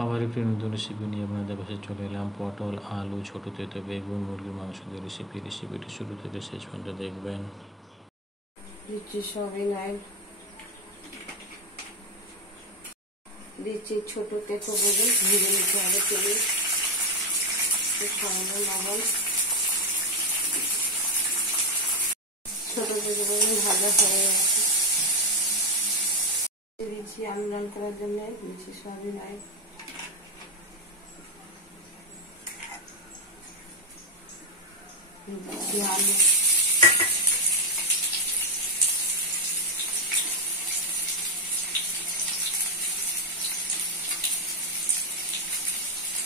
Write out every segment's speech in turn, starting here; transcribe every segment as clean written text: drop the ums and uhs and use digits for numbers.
আবার একটি নতুন রেসিপি নিয়ে আপনাদের কাছে চলে এলাম। পটল, আলু, ছোটো তেতো বেগুন, মুরগির মাংস দিয়ে রেসিপিটি শুরু থেকে শেষ পর্যন্ত দেখবেন। দিচ্ছি সয়াবিন, দিচ্ছি ছোটো তেতো বেগুন, ভেজে নিতে হবে তেলে, সামান্য লবণ। ছোটো তেতো বেগুন ভাজা হয়ে গেছে, দিচ্ছি আলু লাল করার জন্য, দিচ্ছি সয়াবিন অয়েল, দিচ্ছি আলু,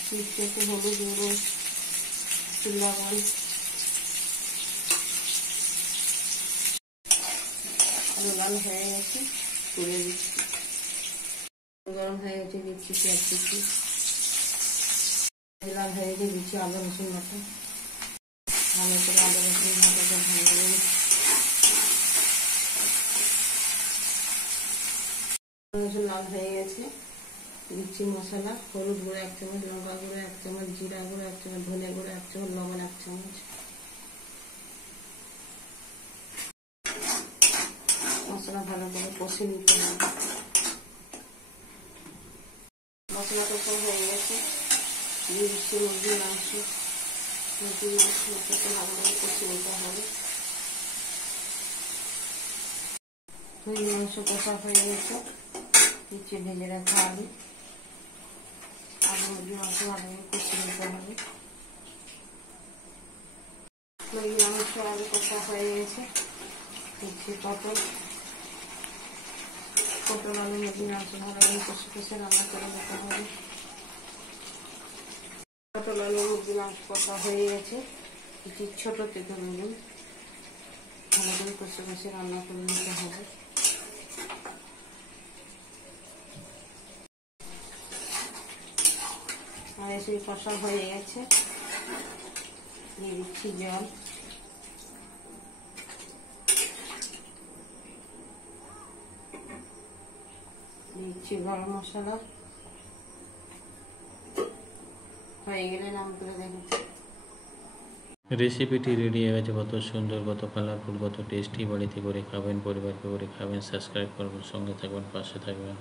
দিচ্ছি একটু হলুদ গুঁড়ো, লবণ। আলু লাল হয়ে গেছে, তুলে দিচ্ছি। গরম হয়ে গেছে, দিচ্ছি পেঁয়াজ কুচি, লাল হয়ে গেছে, দিচ্ছি আদা রসুন বাটা, ভালো করে আদা রসুন বাটাটা ভেজে নেব। রসুন লাল হয়ে গেছে, দিচ্ছি মশলা, হলুদ গুঁড়ো 1 চামচ, লঙ্কা গুঁড়ো 1 চামচ, জিরা গুঁড়ো 1 চামচ, ধনে গুঁড়ো 1 চামচ, লবণ 1 চামচ। মশলা ভালো করে কষে নিতে হবে। মশলা কষা হয়ে গেছে, দিয়ে দিচ্ছি মুরগির মাংস। মুরগির মাংসটাকে ভালো করে কষে নিতে হবে। মুরগির মাংস কষা হয়ে গেছে, দিচ্ছি ভেজে রাখা আলু। মুরগির মাংস ভালো করে কষে নিতে হবে। মুরগির মাংস আলু কষা হয়ে গেছে, দিচ্ছি পটল। পটল আলু মুরগির মাংস ভালো করে কষে কষে রান্না করে নিতে হবে। পটল আলু মুরগির মাংস কষা হয়ে গেছে, দিচ্ছি ছোটো তেতো বেগুন, ভালো করে কষে কষে রান্না করে নিতে হবে। আর এসে কষা হয়ে গেছে, দিয়ে দিচ্ছি জল। দিচ্ছি গরম মশলা। হয়ে গেলে নাম করে দেখেছি। রেসিপিটি রেডি হয়ে গেছে। কত সুন্দর, কত কালারফুল, কত টেস্টি। বাড়িতে করে খাবেন, পরিবারকে করে খাবেন। সাবস্ক্রাইব করবেন, সঙ্গে থাকবেন, পাশে থাকবেন।